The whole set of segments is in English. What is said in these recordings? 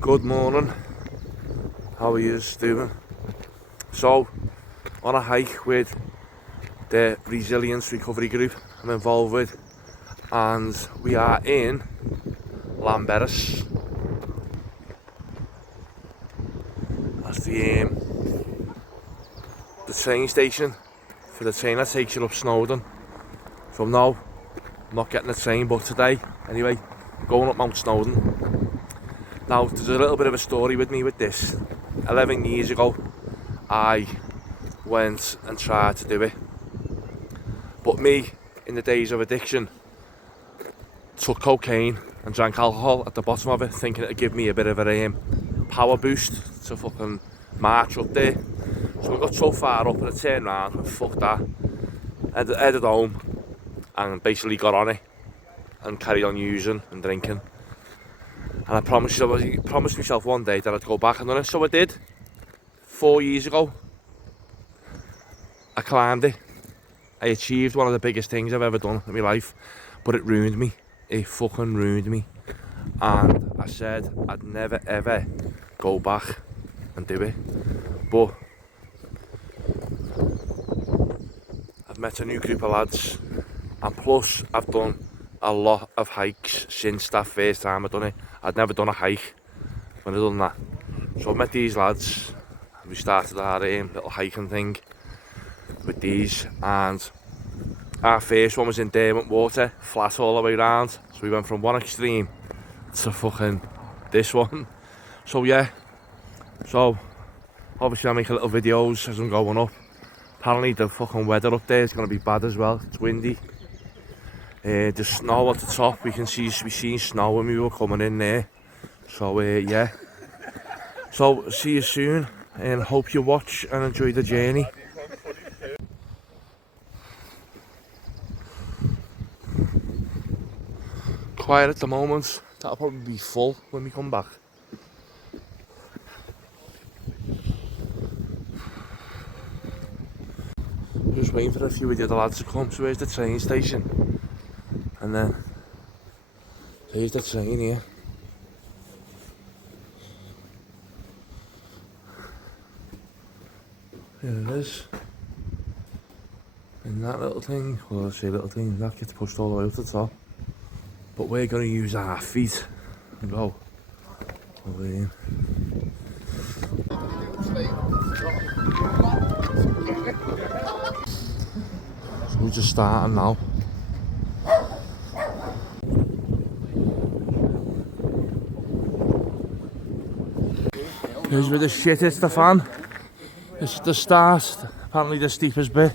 Good morning, how are you doing? So, on a hike with the resilience recovery group I'm involved with, and we are in Lamberis. That's the train station for the train that takes you up Snowdon. So no, I'm not getting a train, but today, anyway, going up Mount Snowdon. Now, there's a little bit of a story with me with this. 11 years ago, I went and tried to do it. But me, in the days of addiction, took cocaine and drank alcohol at the bottom of it, thinking it'd give me a bit of a power boost to fucking march up there. So I got so far up and I turned around and fuck that. Headed home and basically got on it and carried on using and drinking. And I promised myself one day that I'd go back and done it. So I did. 4 years ago, I climbed it. I achieved one of the biggest things I've ever done in my life, but it ruined me. It fucking ruined me. And I said I'd never ever go back and do it. But I've met a new group of lads, and plus I've done a lot of hikes since that first time I'd done it. I'd never done a hike when I'd done that. So I met these lads, and we started our little hiking thing with these, and our first one was in Derwent water, flat all the way around. So we went from one extreme to fucking this one. So yeah, so obviously I make little videos as I'm going up. Apparently the fucking weather up there is going to be bad as well. It's windy. There's snow at the top. We seen snow when we were coming in there. So yeah. So see you soon, and hope you watch and enjoy the journey. Quiet at the moment. That'll probably be full when we come back. Just waiting for a few of the other lads to come. So here's the train station. And then here's the train here. Here it is. And that little thing, well I say little thing, that gets pushed all the way up to the top. But we're going to use our feet and go over here. So we're just starting now. Here's where the shit hits the fan. This is the start, apparently the steepest bit.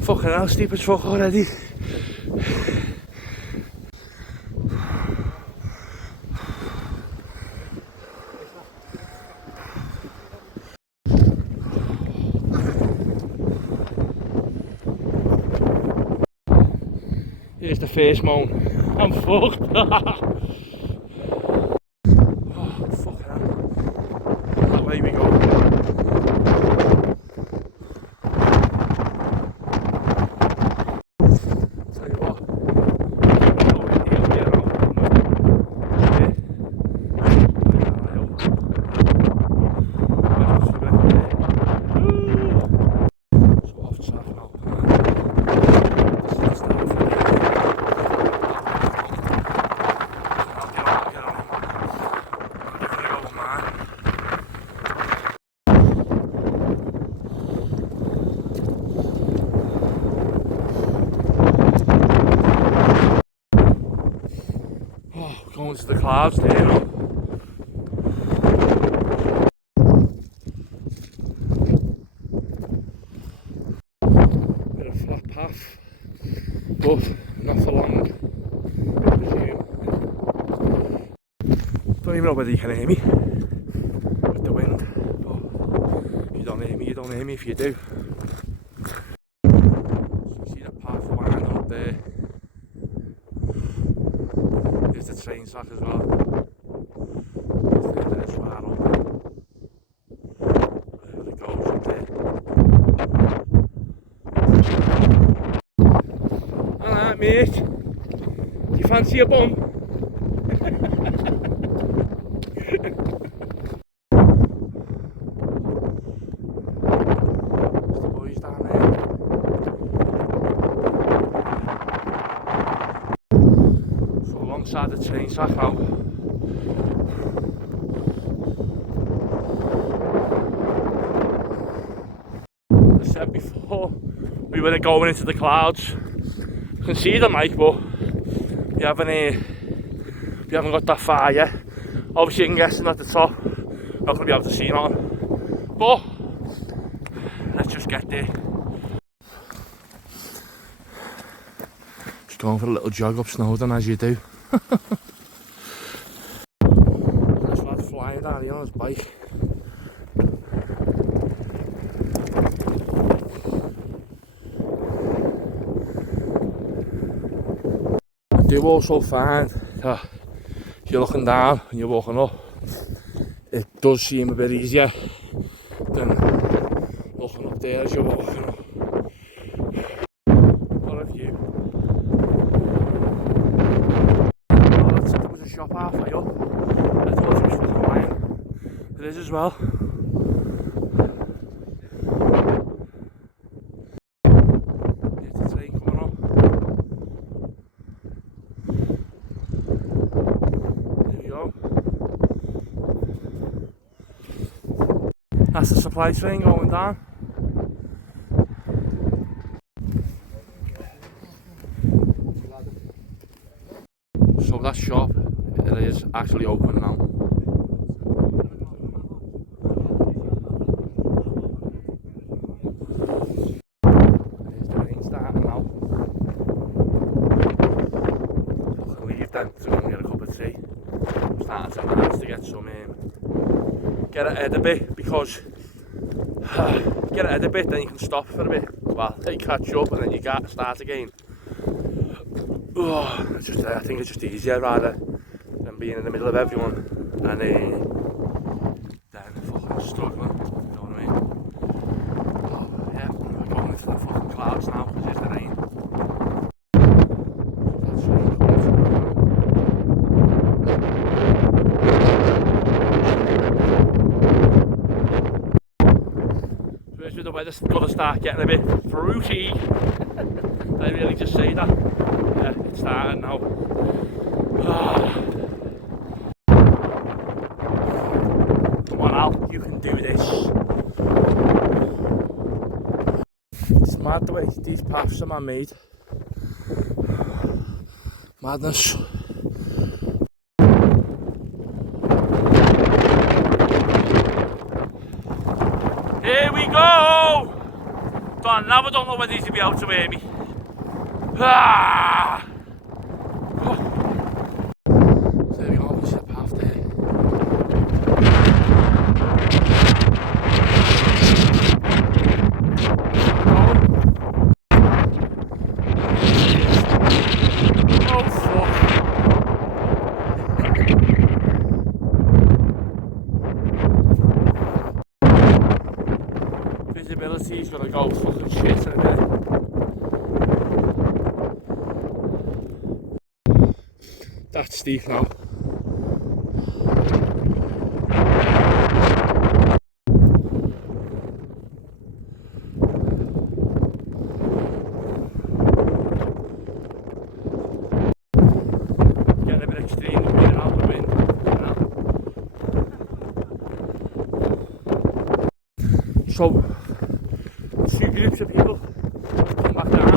Fucking hell, steep as fuck already. Here's the first moan. I'm fucked. Oh, fucking hell. That way we go. Tell you what. So off track now. This is the start for me. Going to the clouds there. Bit of flat path, but not for long. Don't even know whether you can hear me with the wind. But if you don't hear me, you don't hear me. If you do, so you see the path winding up there. There's the train track as well. There's right up. There it goes up there. mate. Do you fancy a bum? There's the boys down there. So alongside the train track now. As I said before, we were going into the clouds. You can see them, like, but we haven't got that far yet. Obviously, you can guess them at the top. Not going to be able to see nothing. But let's just get there. Just going for a little jog up Snowdon, as you do. This lad's flying down here on his bike. I do also find that if you're looking down and you're walking up, it does seem a bit easier than looking up there as you're walking up. What a view. Oh, that's it, there was a shop halfway up. I thought it was fucking lying. It is as well. Here's the train coming up. There we go. That's the supply train going down. So that shop, it is actually open now. There's the rain starting now. I can leave then to go and get a cup of tea. I'm starting to manage to get some get it ahead a bit, because get it ahead a bit, then you can stop for a bit. Well, they catch up and then you got start again. Oh, I think it's just easier rather than being in the middle of everyone and then fucking struggling. You know what I mean? Oh, yeah, we're going into the fucking clouds now because it's the rain. That's rain coming through. The weather's going to start getting a bit fruity. I really just say that. Yeah, it's starting now. Come on, Al, you can do this. It's mad the way these paths are man-made. Madness. Here we go! Now I don't know whether he's to be able to hear me. Ah! Oh. So there we go, we see the path there. Oh fuck. Visibility's gonna go fucking shit in a minute. That's steep now. Getting a bit extreme, getting out the wind. So, two groups of people come back down,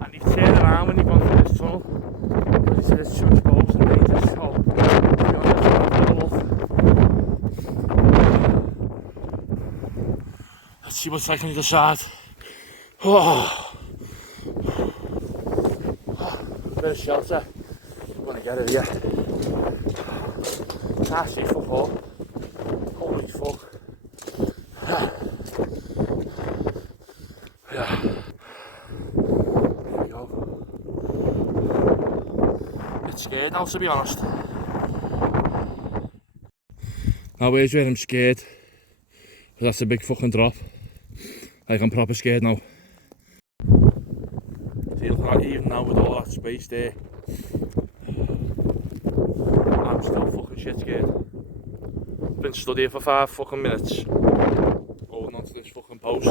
and you've turned around when you've gone through this tunnel. Because you see there's too much bolts and dangerous, so to be honest, I'm a little. Let's see what's like on the other side. Oh. A bit of shelter. I'm gonna get it here. Can't see fuck all. Holy fuck. Yeah. There we go. It's scared now, to be honest. Now here's where I'm scared. Because that's a big fucking drop. Like, I'm proper scared now. look at that, even now with all that space there, I'm still fucking shit scared. Been stood here for 5 fucking minutes, holding onto this fucking post.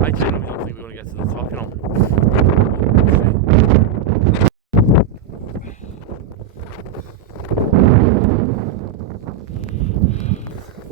I genuinely don't think we're going to get to the top, you know.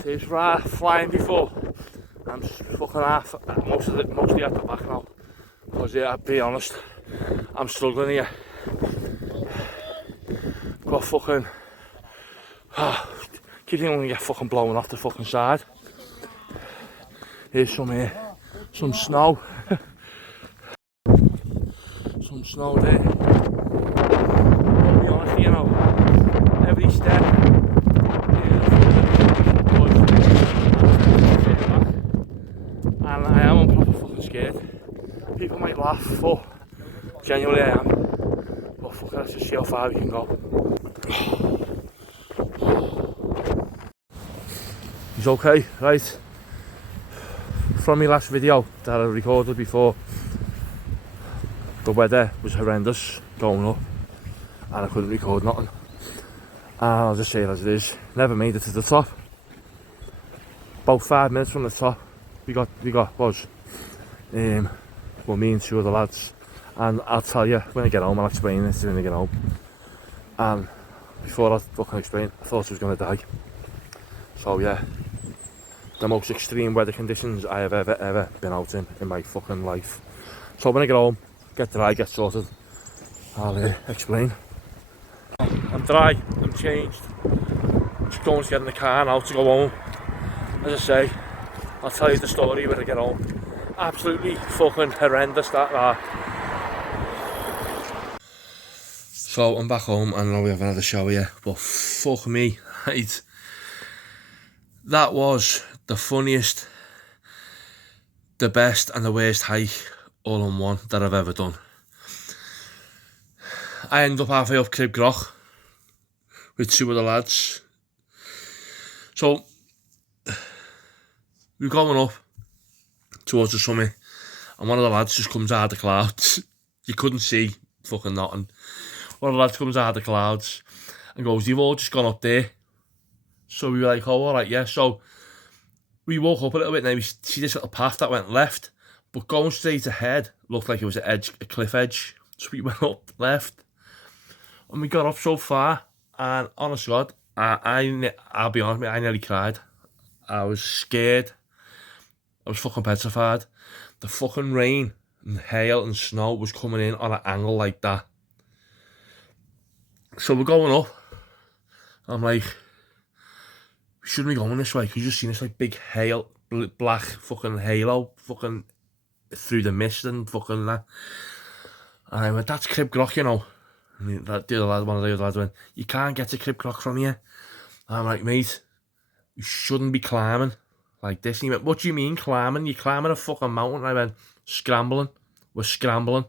So it's right flying before. I'm fucking half, mostly at the back now. Because yeah, I'll be honest, I'm struggling here. Got fucking, keep thinking I'm gonna get fucking blown off the fucking side. Here's some snow. Some snow there. I'll be honest, you know, every step and I am proper fucking scared. People might laugh, but genuinely I am. But fucking let's just see how far we can go. He's okay, right? From my last video that I recorded before, the weather was horrendous going up and I couldn't record nothing. And I'll just say it as it is, never made it to the top. About 5 minutes from the top, we got Buzz. Well, me and 2 other lads, and I'll tell you when I get home. I'll explain this when I get home. And before I fucking explain, I thought I was going to die. So yeah, the most extreme weather conditions I have ever been out in my fucking life. So when I get home, get dry, get sorted, I'll explain. I'm dry, I'm changed. Just going to get in the car now to go home. As I say, I'll tell you the story when I get home. Absolutely fucking horrendous that. So I'm back home and now we haven't had a shower yet, but fuck me, right? That was the funniest, the best and the worst hike all in one that I've ever done. I ended up halfway up Crib Groch with 2 other lads. So we're going up towards the summit and one of the lads just comes out of the clouds. You couldn't see fucking nothing. One of the lads comes out of the clouds and goes, "You've all just gone up there." So we were like, "Oh, alright, yeah." So we walk up a little bit and then we see this little path that went left, but going straight ahead looked like it was a cliff edge. So we went up left and we got up so far, and honest to God, I'll be honest with you, I nearly cried. I was scared. I was fucking petrified. The fucking rain and hail and snow was coming in on an angle like that. So we're going up. I'm like, we shouldn't be going this way, because you just seen this like big hail, black fucking halo fucking through the mist and fucking that. And I went, "That's Crib Groch, you know." And the other lad, one of the other lads went, "You can't get to Crib Groch from here." And I'm like, "Mate, you shouldn't be climbing like this." And he went, "What do you mean climbing? You're climbing a fucking mountain." And I went, "Scrambling. We're scrambling.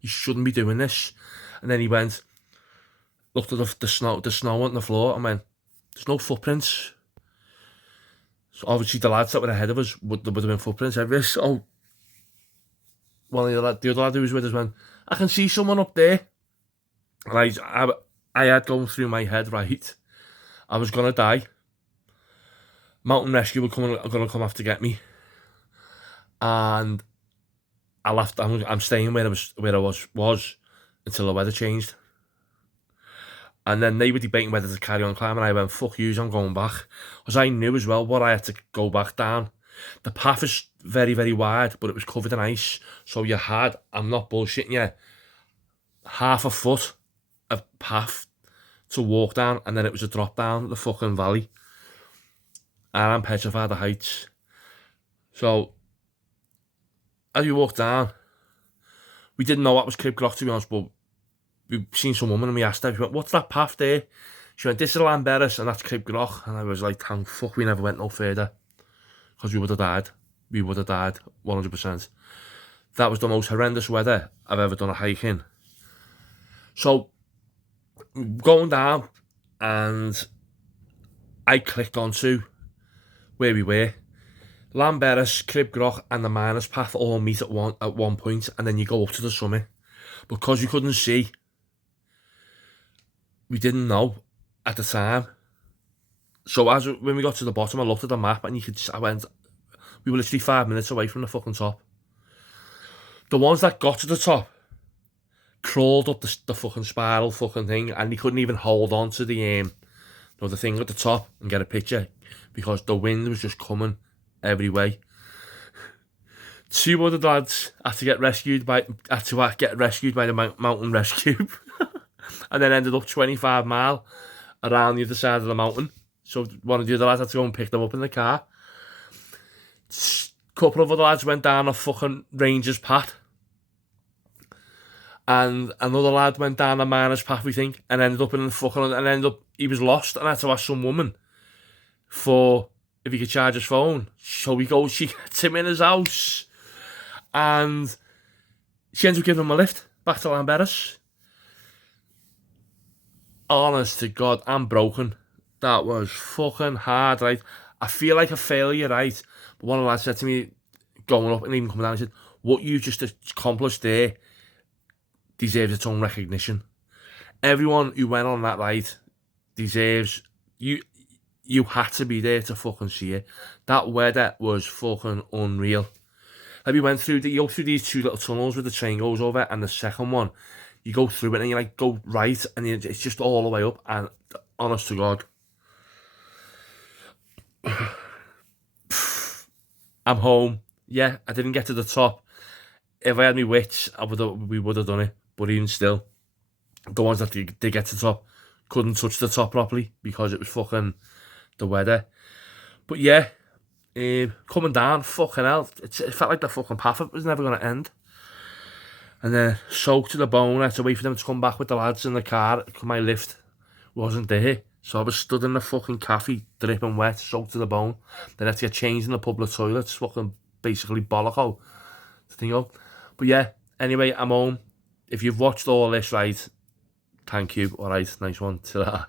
You shouldn't be doing this." And then he went, looked at the snow on the floor and went, "There's no footprints." So obviously the lads that were ahead of us would have been footprints everywhere. So one of the other lad who was with us went, "I can see someone up there." And I had going through my head, right, I was gonna die. Mountain rescue were gonna come after get me, and I'm staying where I was until the weather changed. And then they were debating whether to carry on climbing. I went, "Fuck yous, I'm going back." Because I knew as well what I had to go back down. The path is very, very wide, but it was covered in ice. So you had, I'm not bullshitting you, half a foot of path to walk down, and then it was a drop down the fucking valley. And I'm petrified of heights. So as we walked down, we didn't know what was Crib Groch, to be honest, but we've seen some woman and we asked her, she went, "What's that path there?" She went, "This is Lamberis and that's Crib Groch." And I was like, "Thank fuck we never went no further." Because we would have died. We would have died, 100%. That was the most horrendous weather I've ever done a hike in. So, going down, and I clicked onto where we were. Lamberis, Crib Groch and the miners path all meet at one point, and then you go up to the summit. Because you couldn't see, we didn't know at the time. So when we got to the bottom, I looked at the map and we were literally 5 minutes away from the fucking top. The ones that got to the top crawled up the fucking spiral fucking thing, and they couldn't even hold on to the thing at the top and get a picture because the wind was just coming every way. 2 other lads had to get rescued by the mountain rescue, and then ended up 25 mile around the other side of the mountain. So one of the other lads had to go and pick them up in the car. Couple of other lads went down a fucking ranger's path, and another lad went down a miner's path, we think, and ended up he was lost, and had to ask some woman for if he could charge his phone. So she gets him in his house, and she ends up giving him a lift back to Lamberis. Honest to God, I'm broken. That was fucking hard, right? I feel like a failure, right? But one of the lads said to me, going up and even coming down, he said, what you just accomplished there deserves its own recognition. Everyone who went on that ride deserves, you had to be there to fucking see it. That weather was fucking unreal. Like you go through these 2 little tunnels where the train goes over, and the second one, you go through it and you like go right, and it's just all the way up, and honest to God, I'm home. Yeah, I didn't get to the top. If I had my wits, we would have done it. But even still, the ones that did get to the top couldn't touch the top properly because it was fucking the weather. But yeah, coming down, fucking hell, it felt like the fucking path was never going to end. And then soaked to the bone. I had to wait for them to come back with the lads in the car. My lift wasn't there. So I was stood in the fucking cafe, dripping wet, soaked to the bone. Then I had to get changed in the public toilets, fucking basically bollock the thing up. But yeah, anyway, I'm home. If you've watched all this, right, thank you. Alright, nice one. Ta-ra.